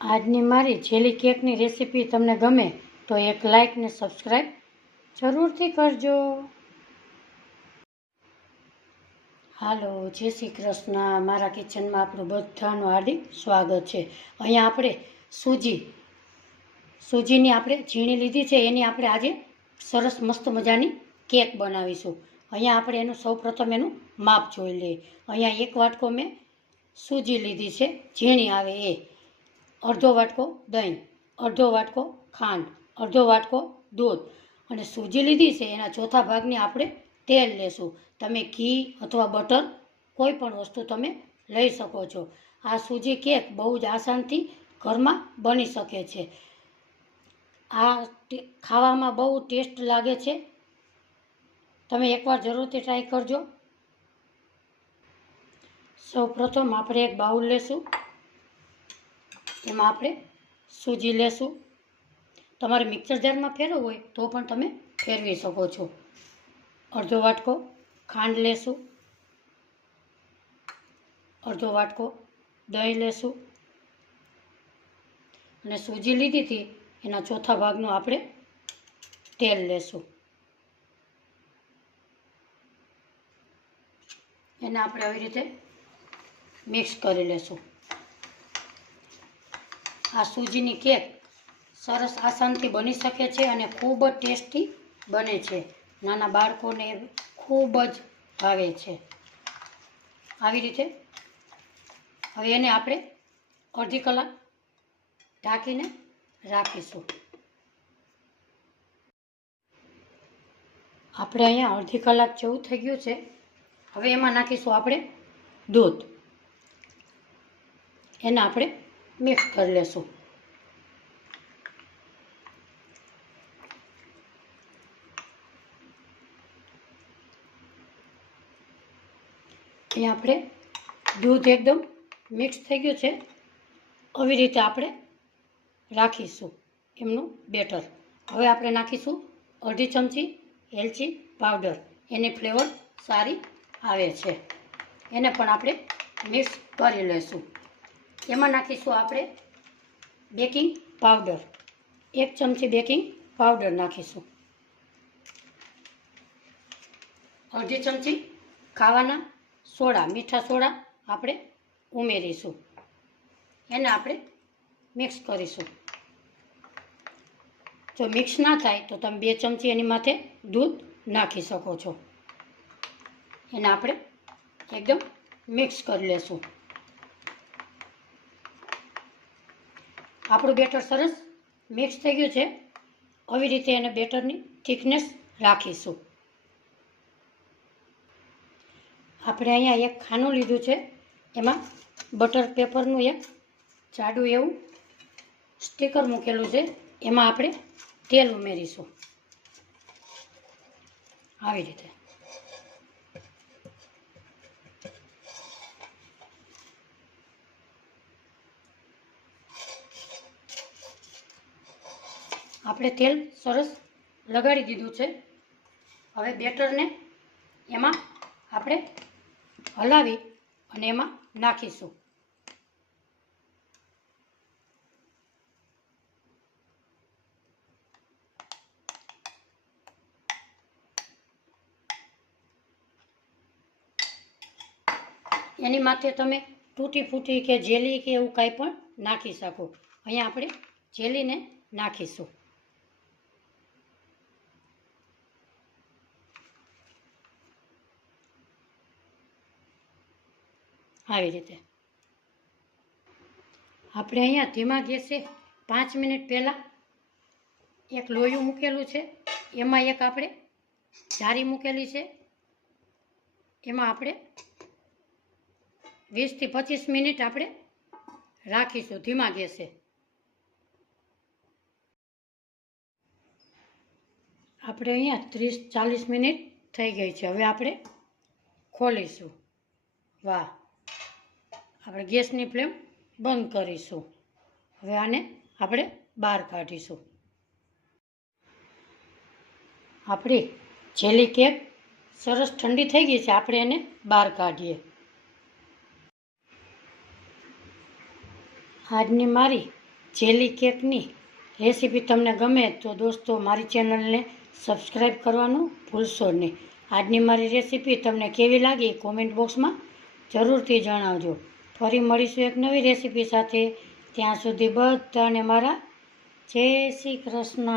આજની મારી jelly કેકની recipe તમને ગમે તો એક લાઈક ને સબસ્ક્રાઈબ જરૂરથી કરજો. હાલો, જય શ્રી કૃષ્ણ. મારા કિચનમાં આપણું બધાનું હાર્દિક સ્વાગત છે. અહીંયા આપણે સૂજીની આપણે ઝીણી લીધી છે, એની આપણે આજે સરસ મસ્ત મજાની કેક બનાવીશું. અહીંયા આપણે એનું સૌપ્રથમ એનું માપ જોઈ લઈએ. અહીંયા 1 વાટકો મેં સૂજી લીધી છે, ઝીણી આવે એ. અડધો વાટકો દહીં, અડધો વાટકો ખાંડ, અડધો વાટકો દૂધ અને સૂજી લીધી છે એના ચોથા ભાગની આપણે તેલ લેશું. તમે ઘી અથવા બટર કોઈ પણ વસ્તુ તમે લઈ શકો છો. આ સૂજી કેક બહુ જ આસાનથી ઘરમાં બની શકે છે. આ ખાવામાં બહુ ટેસ્ટ લાગે છે. તમે એકવાર જરૂરથી ટ્રાય કરજો. સૌપ્રથમ આપણે એક બાઉલ લેશું, એમાં આપણે સૂજી લેશું. તમારે મિક્સર જારમાં ફેરવવું હોય તો પણ તમે ફેરવી શકો છો. અડધો વાટકો ખાંડ લેશું, અડધો વાટકો દહીં લેશું અને સૂજી લીધી હતી એના ચોથા ભાગનું આપણે તેલ લેશું. એને આપણે આવી રીતે મિક્સ કરી લેશું. આ સૂજીની કેક સરસ આસાનથી બની શકે છે અને ખૂબ જ ટેસ્ટી બને છે. નાના બાળકોને ખૂબ જ ભાવે છે. આવી રીતે હવે એને આપણે અડધી કલાક ઢાંકીને રાખીશું. આપણે અહીંયા અડધી કલાક જેવું થઈ ગયું છે. હવે એમાં નાખીશું આપણે દૂધ. એને આપણે મિક્સ કરી લેશું. અહીંયા આપણે દૂધ એકદમ મિક્સ થઈ ગયું છે. આવી રીતે આપણે રાખીશું એમનું બેટર. હવે આપણે નાખીશું અડધી ચમચી એલચી પાવડર. એની ફ્લેવર સારી આવે છે. એને પણ આપણે મિક્સ કરી લઈશું. એમાં નાખીશું આપણે બેકિંગ પાવડર. 1 ચમચી બેકિંગ પાવડર નાખીશું. અડધી ચમચી ખાવાના સોડા, મીઠા સોડા આપણે ઉમેરીશું. એને આપણે મિક્સ કરીશું. જો મિક્સ ના થાય તો તમે 2 ચમચી એની માથે દૂધ નાખી શકો છો. એને આપણે એકદમ મિક્સ કરી લેશું. આપણું બેટર સરસ મિક્સ થઈ ગયું છે. આવી રીતે એને બેટરની થિકનેસ રાખીશું. આપણે અહીંયા એક ખાનું લીધું છે, એમાં બટર પેપરનું એક જાડું એવું સ્ટીકર મૂકેલું છે. એમાં આપણે તેલ ઉમેરીશું. આવી રીતે આપણે તેલ સરસ લગાડી દીધું છે. હવે બેટરને એમાં આપણે હલાવી અને એમાં નાખીશું. એની માથે તમે તૂટી ફૂટી કે જેલી કે એવું કાંઈ પણ નાખી શકો. અહીંયા આપણે જેલીને નાખીશું. આવી રીતે આપણે અહીંયા ધીમા ગેસે 5 મિનિટ પહેલાં એક લોયું મૂકેલું છે. એમાં એક આપણે જારી મૂકેલી છે. એમાં આપણે 20 થી 25 મિનિટ આપણે રાખીશું ધીમા ગેસે. આપણે અહીંયા 30-40 મિનિટ થઈ ગઈ છે. હવે આપણે ખોલીશું. વાહ! આપણે ગેસની ફ્લેમ બંધ કરીશું. હવે આને આપણે બહાર કાઢીશું. આપણી જેલી કેક સરસ ઠંડી થઈ ગઈ છે. આપણે એને બહાર કાઢીએ. આજની મારી જેલી કેકની રેસીપી તમને ગમે તો દોસ્તો મારી ચેનલને સબસ્ક્રાઈબ કરવાનું ભૂલશો નહીં. આજની મારી રેસીપી તમને કેવી લાગી કોમેન્ટ બોક્સમાં જરૂરથી જણાવજો. ફરી મળીશું એક નવી રેસીપી સાથે. ત્યાં સુધી બધાને મારા જય શ્રી કૃષ્ણ.